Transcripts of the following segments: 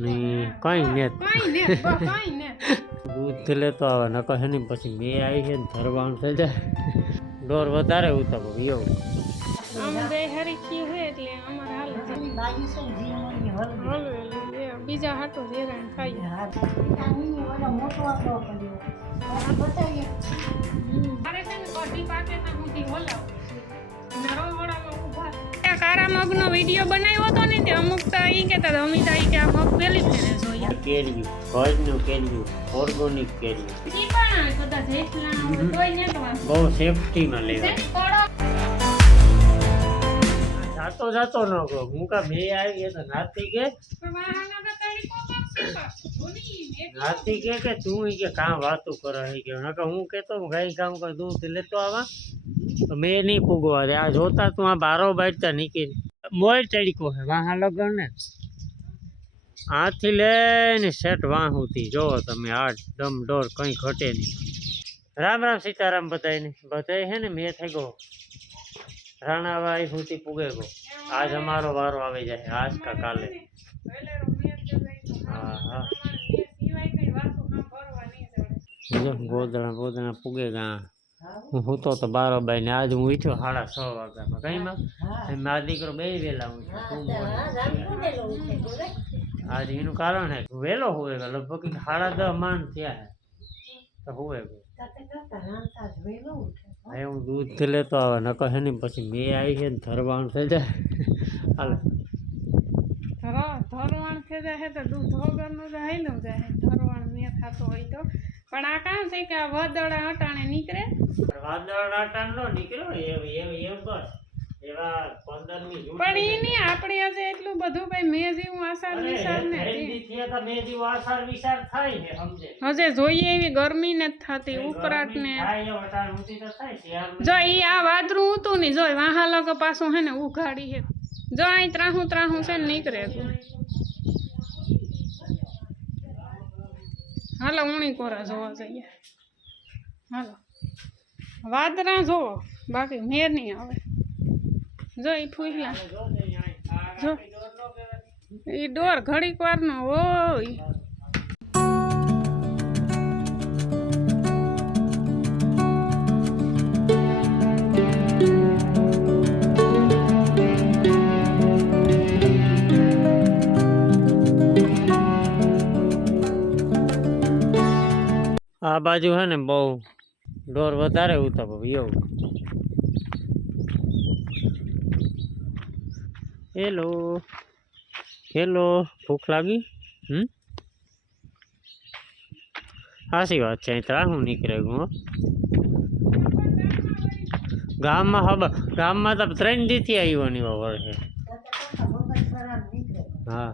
કઈ ને દૂધ લેતો આવે નકર હે ને પછી બે આવી છે ને ધરવાનું થઈ જાય ડોર વધારે ઉતાવો એવું આમ બે હરી કી હે એટલે અમાર હાલ બીજા હાટો હેરાન થાય અરે તને કઢી પાકે તો હું હોલાવ નરોવડામાં ઉભા કારા મગનો વિડિયો બનાવ્યો હતો ને તે અમુક તો ઈ કહેતા હતા અમિતા ઈ કે આ મગ પેલી ફેરે જોયા કેરીયું ભજનું કેરીયું ઓર્ગેનિક કેરીયું ઈ પણ આવે કદાચ એટલા તોય ને તો બહુ સેફટી માં લેવા જાતો ન ગયો હું કા બે આવી તો નાતી કે નાતી કે તું કે કામ વાતું કરે કે નકર હું કેતો ગાય કામ કર દૂધ લેતો આવા તો મેં નહીં પૂગવા દે આ જોતા તું આ બારો બાજતા નીકળી મોય તડકો હે વાહ લગન ને આથી લઈને સેટ વાહ સુધી જોવો તમે આ દમ ડોર કંઈ ઘટે નહીં રામ રામ સીતારામ બધાય હે ને મેં થઈ ગયો રાણાવાઈ સુધી પૂગે ગયો આજ અમારો વારો આવી જાય આજ કા કાલે હા હા ગોદડા ગોદડા પૂગે ગા હું હતો તો 12 ને આજ હું ઉઠ્યો 6:30 વાગ્યામાં કઈમાં મારા દીકરો બે વહેલા આજ એનું કારણ હે વહેલો હુએ ગયો લગભગ 10:30 માન થયા હે તો હુએ ગયો હવે હું દૂધ લેતો આવે નકર હે ને પછી મેં આવી છે ને ધરવાનું થઈ જાય હાલો ધરવાણ થઈ જાય તો દૂધ વગરનું તો હાઈલું જાય ધરવાણ મેં થતો હોય તો પણ આ કામ છે કે આ વાદળા અટાણે નીકળે વાદળ અટાણ નો નીકળ્યો એમ બસ એવા 15મી જૂન પણ ઈ ની આપણે આજે એટલું બધું ભાઈ મેં જેવું આસાર વિચાર ને હજે જોઈએ એવી ગરમી ને થતી ઉપરાટ ને જો ઈ આ વાદરું હતું ને જોઈ વાહા લગ પાછું હે ને ઉઘાડી હે જો અહીં ત્રાહું છે ને નીકળે હાલો ઊણી કોરા જોવા જઈએ હાલો વાદરા જોવો બાકી મેર નહીં આવે જો ઈ ફૂલા જો ઈ ડોર ઘડીક વારનો હોય આ બાજુ હે ને બહુ ડોર વધારે ઉતાવો એવું હેલો હેલો ભૂખ લાગી સાચી વાત છે અહીં હું નીકળે હું ગામમાં તો 3 દીથી આવ્યો ની વર્ષે હા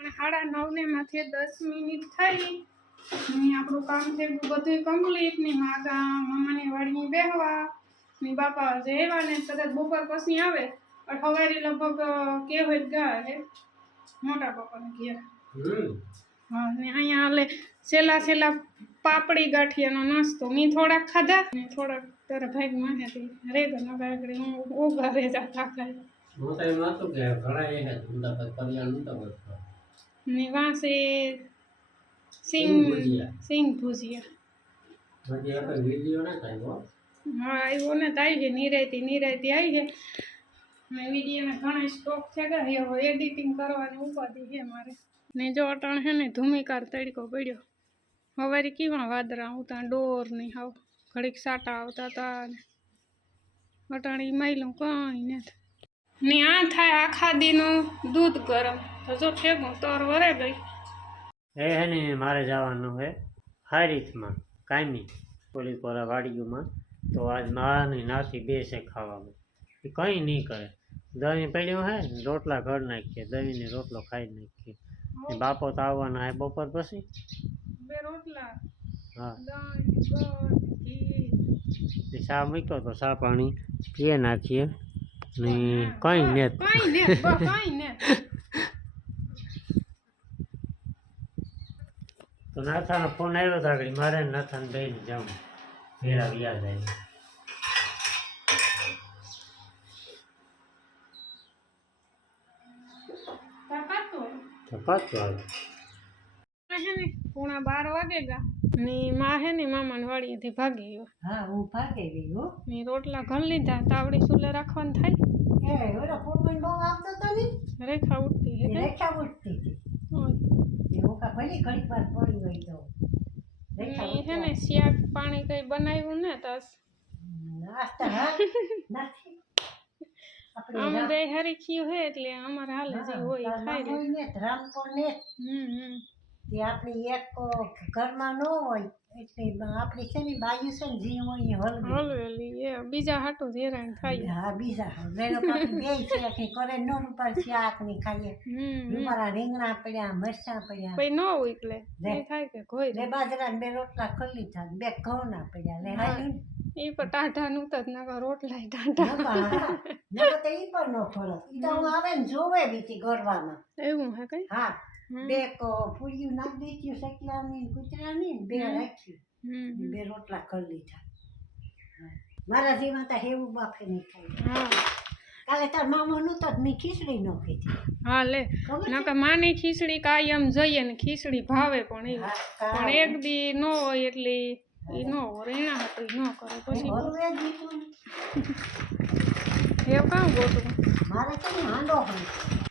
9:30 ને માંથી 10 મિનિટ થઈ આપણું કામ છે બધું કમ્પ્લીટ ની માગા મમ્માની વાડી બેહવા ની બાપા જેવા ને કદાચ બપોર પછી આવે અઠવારી લગભગ કે હોય ગા હે મોટા પપ્પાને ઘેર હા ને અહીંયા હાલે છેલ્લા પાપડી ગાંઠિયાનો નાસ્તો મેં થોડાક ખાધા ને થોડાક તારા ભાઈ માંગેથી રે તો નગર હું ઉભા રે જાતા ખાય ને વાંસે સિંગ ભુજિયા હા આવ્યો ને તો આવી છે નિરાયતી આવી છે મેં વિડીયોને ઘણા સ્ટોક છે કે હવે એડિટિંગ કરવાની ઉપાધિ છે મારે ને જો અટાણ છે ને ધૂમિકાર તડકો પડ્યો હવારી કેવા વાદળા આવતા ડોર નહીં હાવ ઘડીક સાટા આવતા હતા ને અટાણી માયલું કંઈ નથી ને આ થાય આખા દીનું દૂધ ગરમ તો જો ઠેકું તર વરે ગઈ હે ને મારે જવાનું હે હારીથમાં કાયમી પોલીસ વાળા વાડીઓમાં તો આજ મારાની નાસી બેસે ખાવામાં એ કંઈ નહીં કરે દહીં પડ્યું હે રોટલા ઘર નાખીએ દહીંને રોટલો ખાઈ નાખીએ બાપો તો આવવાના હે બપોર પછી 2 રોટલા હા ચા મૂક્યો તો ચા પાણી પીએ નાખીએ ને કંઈ ને તો નાથાનો ફોન આવ્યો હતો આગળ મારે નાથાને બેન જાઉં ભેળા વ્યાજ આવી તો પાછું આવે. હે ને 11:30 વાગે ગયા ને માં હે ને મામાને વાડીએથી ભાગી ગયો. હા હું ભાગી ગઈ હો. ને રોટલા ઘર લીધા તાવડી સુલે રાખવાનું થાય એ ઓલો પોરબંદર બહુ આવતો તો ને રેખા ઉઠતી હે એ કે? રેખા ઉઠતી હતી. ઓય. એ હોકા ભલે ઘડીક વાર પડી હોય તો રેખા ને હે ને શાક પાણી કઈ બનાવ્યું ને તો નાસ્તા હા નથી આપણે આમ બે હારી ખીયું હે એટલે અમારે હાલે જે હોય એ ખાઈ લે. ને રામપુર ને તે આપણી એક ઘરમાં ન હોય એટલે આપણી છે ને બાજુ છે ને જી હોય એ હલવી હલવેલી એ બીજા હાટું જ હેરાન થાય. હા બીજા વેલો કાપી બે છે કે કરે નો રૂપાલ શાક ની ખાઈએ રૂપારા રીંગણા પડ્યા મરચાં પડ્યા પછી ન હોય એટલે એ થાય કે કોઈ બે બાજરા ને બે રોટલા કરી લીધા બે ઘઉંના પડ્યા લે હાલ્યું એ પણ ટાઢા નું તો નકર રોટલા ટાઢા નકર તો ઈ પણ નો ફરક ઈ તો હું આવે ને જોવે બીજી ગરવામાં એવું હે કઈ હા બે પૂરીયું નાખી દીધું શેકલાની કૂતરાની બે રાખ્યું બે રોટલા કરી લીધા મારા જીવન તો હેવું બાફે નહીં ખાઈ હા કાલે તાર મામાનું તો મેં ખીચડી ન કીધી હા લે નકર માની ખીચડી કાયમ જઈએ ને ખીચડી ભાવે પણ એ પણ એક દી ન હોય એટલે એ ન રેણા હતું ન કરે પછી હલવે દીધું હેવ કામ ગોતું મારે તો હાંડો હોય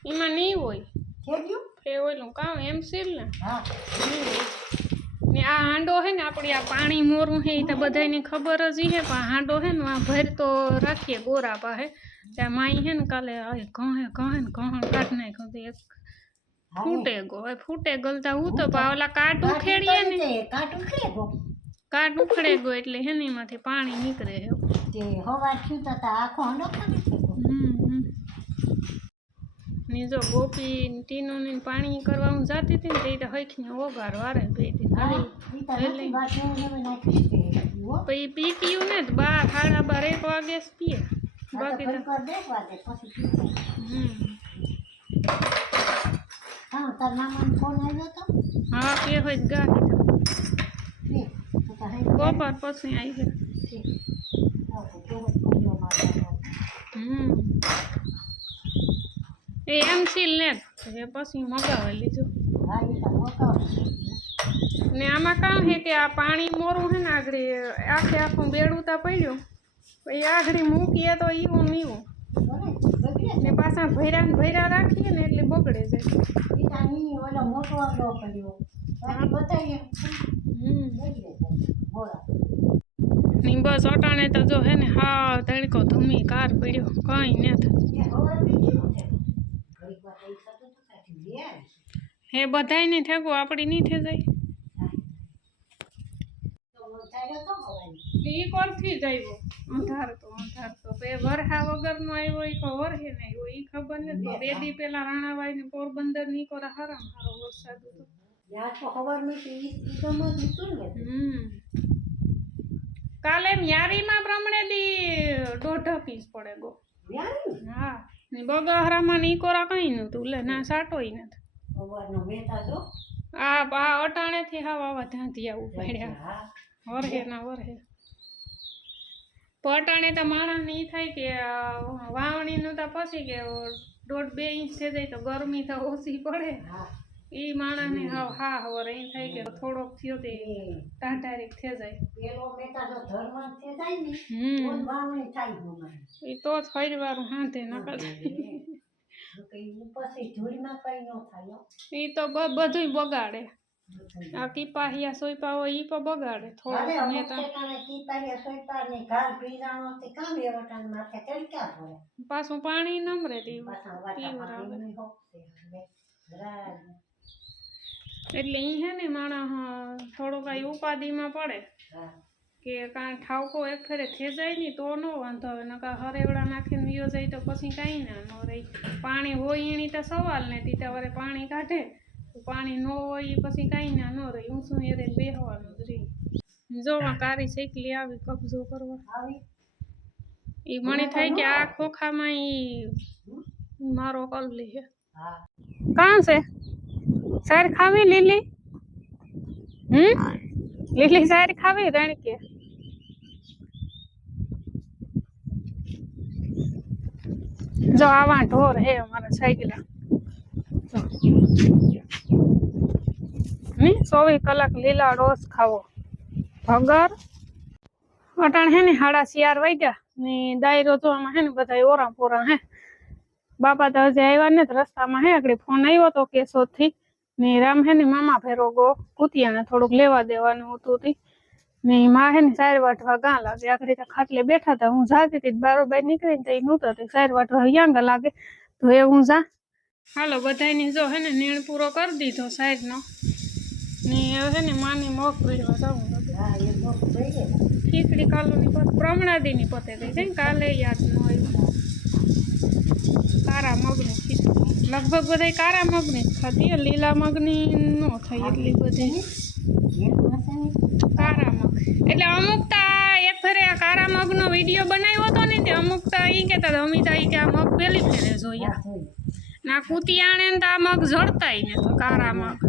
એમાં નહીં હોય છે ગયું એ ઓયલું કામ એમ સીલ ને હા ને આ હાંડો હે ને આપણી આ પાણી મોરું હે એ તો બધાને ખબર જ હે પણ હાંડો હે ને આ ભર તો રાખીએ ગોરા પાસે ત્યાં માઈ હે ને કાલે ઘહે ને ઘણ કાઢ નાખ્યો તો એક ફૂટે ગો હવે ફૂટે ગલતા હું તો ઓલા કાટ ઉખેડીએ ને કાટ ઉખડે ગો કાટ ઉખડે ગયો એટલે હે ને એમાંથી પાણી નીકળે હે તે હવા થયું તો આખો હાંડો ખાલી થઈ ગયો ને જો ગોપી ટીનું ને પાણી કરવા હું જાતી હતી ને તે હઈખને ઓગાર વારે બે દી ખાલી પછી પીટીયું ને 12 સાડા 12 1 વાગે જ પીએ બાકી તો હા કે હોય જ ગા બપોર પછી આવી એ એમ સીલ ને એ પછી મગાવી લીધું ને આમાં કામ છે કે આ પાણી મોરું છે ને આગળ આખું બેડું પડ્યું પછી આગળ મૂકીએ તો ઈવું ને ઈવું ને પાછા ભર્યા રાખીએ ને એટલે બગડે જાય ને બસ અટાણે તો જો હે ને હા તડકો ધૂમી કાર પડ્યો કઈ નથી હે બધાય ને થેગું આપડી નહીં થઈ જાય એ કોરથી જ આવ્યો અંધાર તો બે વરહા વગરનો આવ્યો એ વરહે ને આવ્યો એ ખબર નથી બે દી પેલા રાણાવાઈ ને પોરબંદર ની કોરા હારામ હારો વરસાદ હતો કાલે યારીમાં પ્રમાણે દી 1.5 ઇંચ પડે ગો હા ને બગાહરામાં ની કોરા કઈ નતું લે ના સાટોય નથી આ અટાણે થી આવા ત્યાંથી આવું પડ્યા વરહે ના વરહે અટાણે તો માણસ ને ઈ થાય કે વાવણી નું તો પછી કે 1.5-2 ઇંચ થઈ જાય તો ગરમી તો ઓછી પડે ઈ માણસ ને હા હવે એમ થાય કે થોડોક થયો તે ટાઢારીક થઈ જાય એ તો જ ફરી વાર હાથે નકર એ તો બધું બગાડે આ કીપાહિયા સોયપા હોય ઈ પણ બગાડે થોડો પાછું પાણી નમરે એટલે ઈ હે ને માણસ થોડો કઈ ઉપાધિમાં પડે કે કાંઈ ઠાવકો એક ફેરે થઈ જાય ને તો ન વાંધો આવે નકા હરેવડા નાખીને વિયો જાય તો પછી કાંઈ ના ન રહી પાણી હોય એની તો સવાલ નથી તમારે પાણી કાઢે પાણી ન હોય એ પછી કાંઈ ના ન રહી ઊંચું એ બેહવાનું જ રહી જોવા કારી શેકલી આવી કબજો કરવા એ મને થાય કે આ ખોખામાં ઈ મારો કલલી છે કાં છે સાર ખાવી લીલી લીલી સાર ખાવી રણકે જો આવા ઢોર હે અમારા સાયકલા 24 કલાક લીલા રોજ ખાવો ભગર અટાણ હે ને 4:30 વાગ્યા ને દાયરો તો આમાં હે ને બધા ઓરા પોરા હે બાપા તો હજી આવ્યા ને રસ્તામાં હે આગળ ફોન આવ્યો તો કેશોદ થી ને રામ હે ને મામા ફેરો ગો કુતિયાને થોડુંક લેવા દેવાનું હતું તી ને માં હે ને 4 વાટવા ગા લાગે આગળ તો ખાટલે બેઠા હતા હું જાતી હતી બારોબાર નીકળીને તો નહોતા તે 4 વાટવા યાંગા લાગે તો એ હું જા હાલો બધાની જો હે ને નીણ પૂરો કરી દીધો સાઈડ નો ને હવે હે ને માની મગ ભરવા જાઉં ખીચડી કાલોની પ્રમણાદીની પતે ગઈ છે કાલે યાદ ન આવ્યું કારા મગની ખીચડી લગભગ બધા કારા મગની જ ખાધી લીલા મગની ન થઈ એટલી બધી કારા મગ એટલે અમુક એક ફેરે આ કારા મગનો વિડીયો બનાવ્યો હતો ને તે અમુક એ કહેતા હતા અમિતા કે આ મગ પહેલી ફેરે જોયા ના કુતિયાણે ને તો આ મગ જડતાય ને તો કારા મગ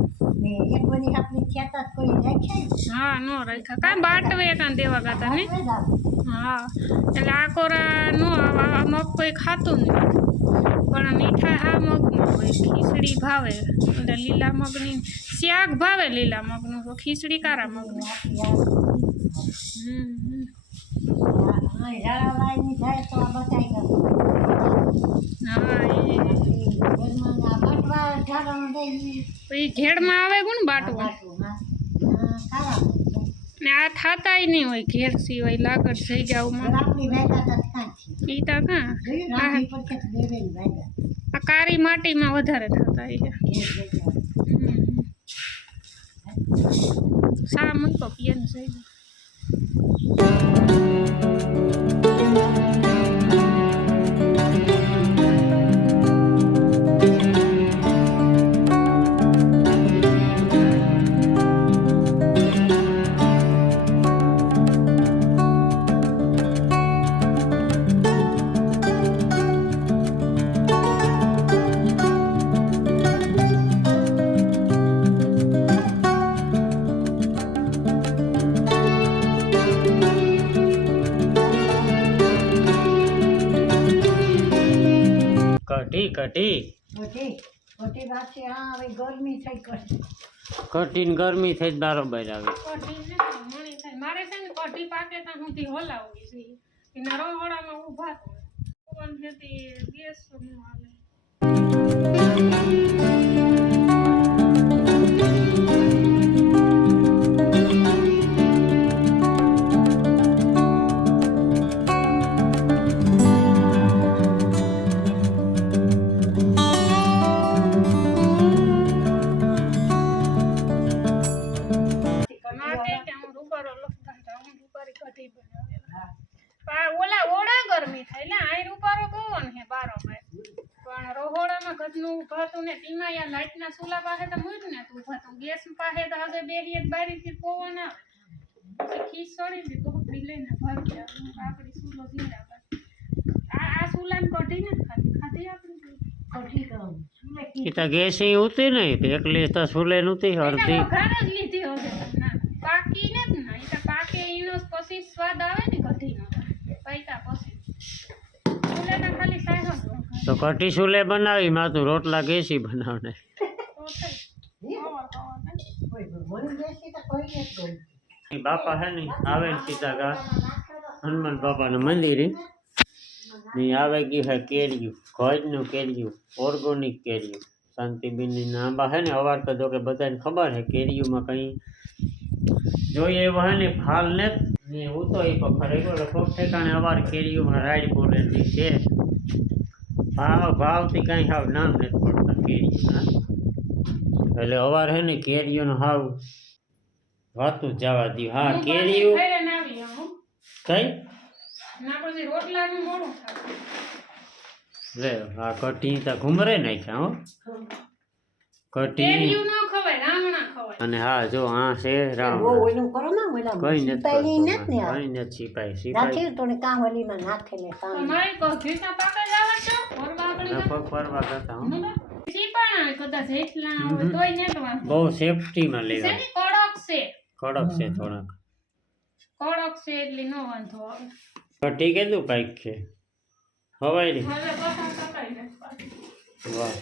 હા નો રાખ્યા કાંઈ બાટવે કાં દેવા ગાતા ને હા એટલે આ કોરા નો આ મગ કોઈ ખાતું નહીં પણ મીઠા હા મગનું હોય ખીચડી ભાવે એટલે લીલા મગની શાક ભાવે લીલા મગનું તો ખીચડી કારા મગની એ ઘેડમાં આવે કોણ બાટવું ને આ થાતાય નહીં હોય ઘેર સિવાય લાગડ થઈ જાવમાં ઈ તા કાં આ કાળી માટીમાં વધારે થતા છે સા મૂકો પિયન થઈ કઢીને ગરમી થઈ બરાબર આવે મારે છે ને કઢી પાકે ત્યાં સુધી હલાવવી છે એના રહોડામાં ઊભા ગેસ આવે ઓલા ઓડા ગરમી થાય એટલે આઈ રૂપારો પવન હે બારો પણ રહોડામાં ઘરનું ઉભાતું ને તીમાં યા લાઈટના ચૂલા પાસે તો મૂક ને તું ઉભાતું ગેસ પાસે તો હવે બેરીએ બારીથી પવન આવે ખીચડી દી ટોપડી લઈને ભાગી આવે આપણી ચૂલો જીંદાબાદ આ ચૂલાને કઢી ને ખાધી આપણી કઢી કરું ઈતા ગેસ ઉતી નહીં એકલી તો સુલે નહોતી અડધી ઘર જ લીધી હવે ના પાકી ને જ ના ઈતા પાકે ઈનો પછી સ્વાદ આવે ને કઢીનો પૈતા પછી સુલેના ખાલી સાહો તો કઢી સુલે બનાવી માતું રોટલા ગેસી બનાવને બાપા હે ને આવે ને સીધા ગા હનુમાન બાપાનું મંદિર ને આવે ગયું હે કેરીયું ઘરનું કેરીયું ઓર્ગોનિક કેરીયું શાંતિબીનની આંબા હે ને અવાર તો જો કે બધાને ખબર હે કેરીયુંમાં કંઈ જોઈએ એવો હે ને ફાલ ને હું તો એ પખર કોક ઠેકાણે અવાર કેરીયુંમાં રાઈડ બોલેલી છે ભાવથી કાંઈ હાવ નામ નથી પડતા કેરીયું એટલે અવાર હે ને કેરીઓનો હાવ વાતું જવા દઉં હા કેરીયું કઈ ના પછી રોટલાનું મોડું લે આ કઢી તા ઘુમરે નાખ્યા હો કઢી કેરીયું ન ખવાય રામણા ખવાય અને હા જો આ છે રામ ઓલું કરો ને ઓલા કઈ સિપાઈ નથી ને કઈ નથી સિપાઈ નાખી તો ને કામ ઓલીમાં નાખેલે કામ તમારે કઢીના પાકે લાવવા છો ફરવા આપણે લપક ફરવા કરતા હું સીપાણા કદાચ એટલા હોય તોય નેટવા બહુ સેફટીમાં લેવા છે કડક છે થોડાક કડક છે એટલે નો વાંધો આવે કઢી કેટલું પાઈક છે હવાઈ હવે પસંદ કરાઈ દે વાહ